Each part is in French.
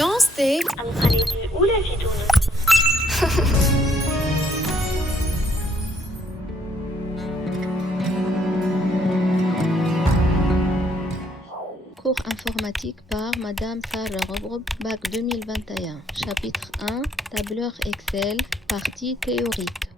جونستي القناة الأولى في تونس. Cours informatique par Madame Sarah Robrub, Bac 2021. Chapitre 1, Tableur Excel, partie théorique.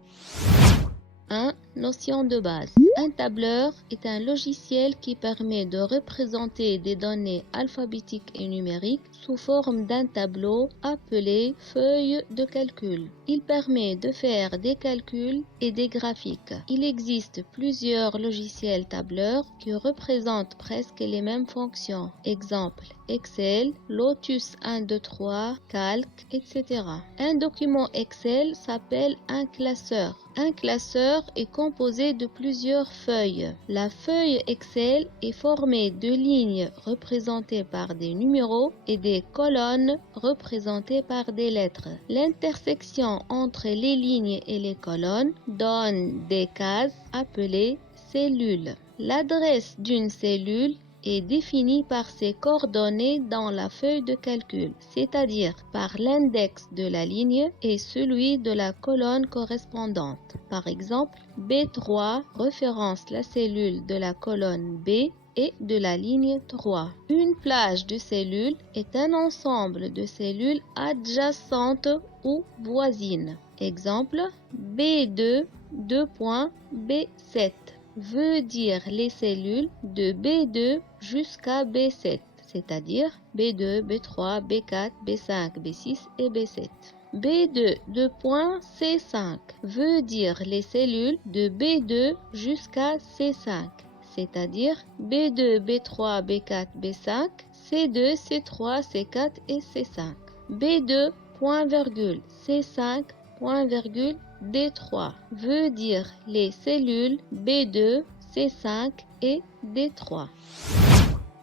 1. Notion de base. Un tableur est un logiciel qui permet de représenter des données alphabétiques et numériques sous forme d'un tableau appelé feuille de calcul. Il permet de faire des calculs et des graphiques. Il existe plusieurs logiciels tableurs qui représentent presque les mêmes fonctions. Exemple, Excel, Lotus 1, 2, 3, Calc, etc. Un document Excel s'appelle un classeur. Un classeur est composé de plusieurs feuilles. La feuille Excel est formée de lignes représentées par des numéros et des colonnes représentées par des lettres. L'intersection entre les lignes et les colonnes donne des cases appelées cellules. L'adresse d'une cellule est définie par ses coordonnées dans la feuille de calcul, c'est-à-dire par l'index de la ligne et celui de la colonne correspondante. Par exemple, B3 référence la cellule de la colonne B et de la ligne 3. Une plage de cellules est un ensemble de cellules adjacentes ou voisines. Exemple, B2, B7 veut dire les cellules de B2 jusqu'à B7, c'est-à-dire B2, B3, B4, B5, B6 et B7. B2, C5 veut dire les cellules de B2 jusqu'à C5, c'est-à-dire B2, B3, B4, B5, C2, C3, C4 et C5. B2, point virgule, C5, point virgule, D3 veut dire les cellules B2, C5 et D3.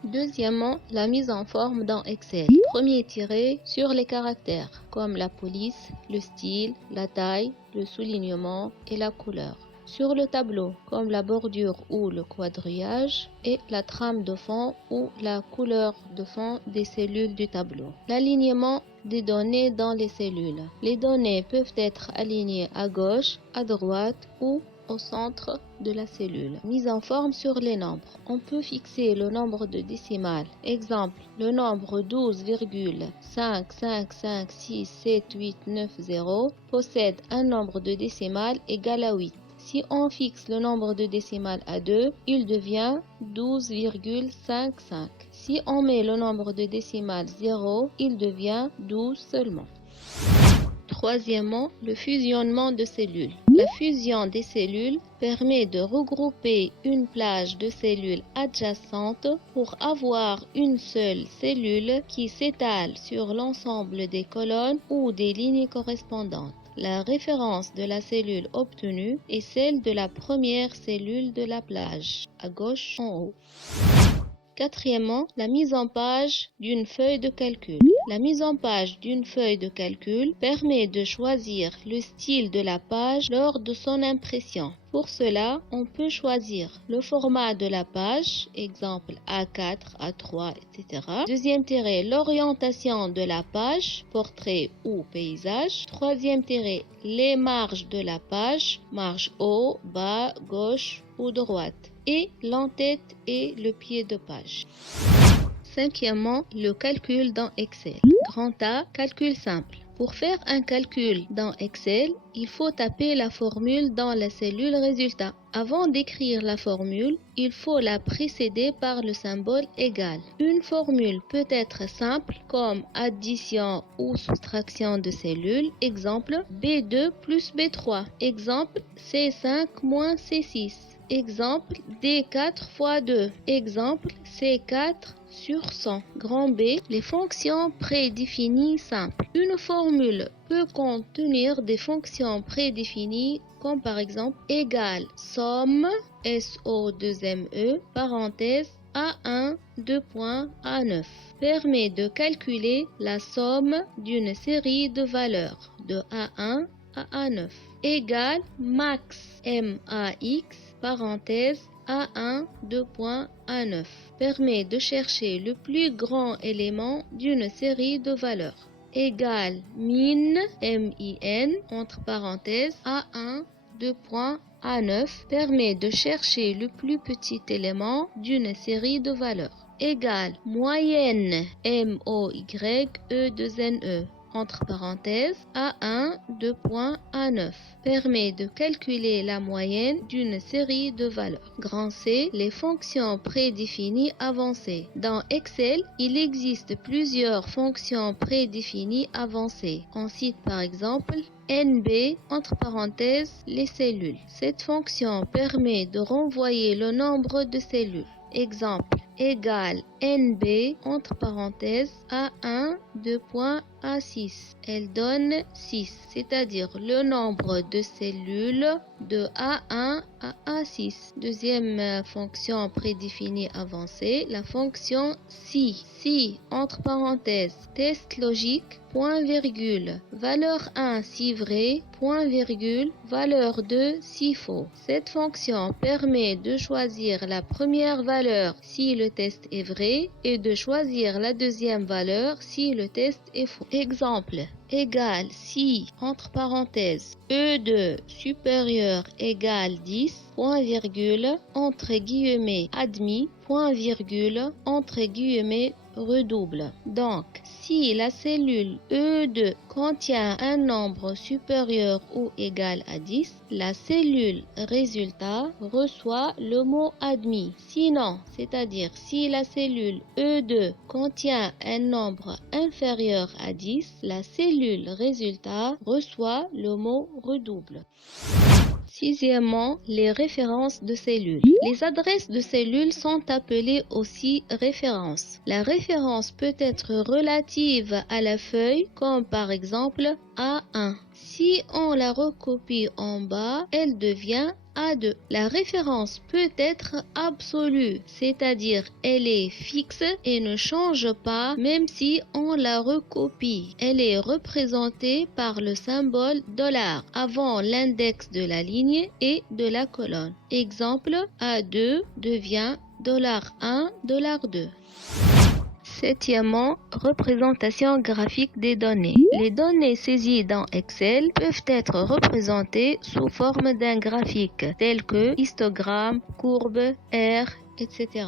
Deuxièmement, la mise en forme dans Excel. Premier tiré sur les caractères, comme la police, le style, la taille, le soulignement et la couleur. Sur le tableau, comme la bordure ou le quadrillage et la trame de fond ou la couleur de fond des cellules du tableau. L'alignement des données dans les cellules. Les données peuvent être alignées à gauche, à droite ou au centre de la cellule. Mise en forme sur les nombres. On peut fixer le nombre de décimales. Exemple, le nombre 12,5556789 possède un nombre de décimales égal à 8. Si on fixe le nombre de décimales à 2, il devient 12,55. Si on met le nombre de décimales 0, il devient 12 seulement. Troisièmement, le fusionnement de cellules. La fusion des cellules permet de regrouper une plage de cellules adjacentes pour avoir une seule cellule qui s'étale sur l'ensemble des colonnes ou des lignes correspondantes. La référence de la cellule obtenue est celle de la première cellule de la plage, à gauche en haut. Quatrièmement, la mise en page d'une feuille de calcul. La mise en page d'une feuille de calcul permet de choisir le style de la page lors de son impression. Pour cela, on peut choisir le format de la page, exemple A4, A3, etc. Deuxième tiret, l'orientation de la page, portrait ou paysage. Troisième tiret, les marges de la page, marge haut, bas, gauche ou droite. Et l'entête et le pied de page. Cinquièmement, le calcul dans Excel. Grand A, calcul simple. Pour faire un calcul dans Excel, il faut taper la formule dans la cellule résultat. Avant d'écrire la formule, il faut la précéder par le symbole égal. Une formule peut être simple comme addition ou soustraction de cellules. Exemple, B2 plus B3. Exemple, C5 moins C6. Exemple, D4 fois 2. Exemple, C4 sur 100. Grand B, les fonctions prédéfinies simples. Une formule peut contenir des fonctions prédéfinies comme par exemple égale somme, SO2ME, parenthèse, A1, A9. Permet de calculer la somme d'une série de valeurs de A1 à A9. Égale max, MAX, parenthèse, A1, A9. permet de chercher le plus grand élément d'une série de valeurs. Égale min, M-I-N, entre parenthèses, A1, A9, permet de chercher le plus petit élément d'une série de valeurs. Égale moyenne, M-O-Y-E-2-N-E, entre parenthèses, A1, A9, permet de calculer la moyenne d'une série de valeurs. Grand C, les fonctions prédéfinies avancées. Dans Excel, il existe plusieurs fonctions prédéfinies avancées. On cite par exemple NB, entre parenthèses, les cellules. Cette fonction permet de renvoyer le nombre de cellules. Exemple, égale NB, entre parenthèses, A1, A6. Elle donne 6, c'est-à-dire le nombre de cellules de A1 à A6. Deuxième fonction prédéfinie avancée, la fonction si. Si, entre parenthèses, test logique, point virgule, valeur 1 si vrai, point virgule, valeur 2 si faux. Cette fonction permet de choisir la première valeur si le test est vrai et de choisir la deuxième valeur si le test est faux. Exemple, égale si, entre parenthèses, E2 supérieur égale 10, point virgule, entre guillemets admis, point virgule, entre guillemets redouble. Donc, si la cellule E2 contient un nombre supérieur ou égal à 10, la cellule résultat reçoit le mot admis. Sinon, c'est-à-dire si la cellule E2 contient un nombre inférieur à 10, la cellule résultat reçoit le mot redouble. Sixièmement, les références de cellules. Les adresses de cellules sont appelées aussi références. La référence peut être relative à la feuille, comme par exemple A1. Si on la recopie en bas, elle devient A2. La référence peut être absolue, c'est-à-dire elle est fixe et ne change pas même si on la recopie. Elle est représentée par le symbole $ avant l'index de la ligne et de la colonne. Exemple, A2 devient $1, $2. Septièmement, représentation graphique des données. Les données saisies dans Excel peuvent être représentées sous forme d'un graphique tel que histogramme, courbe, R, etc.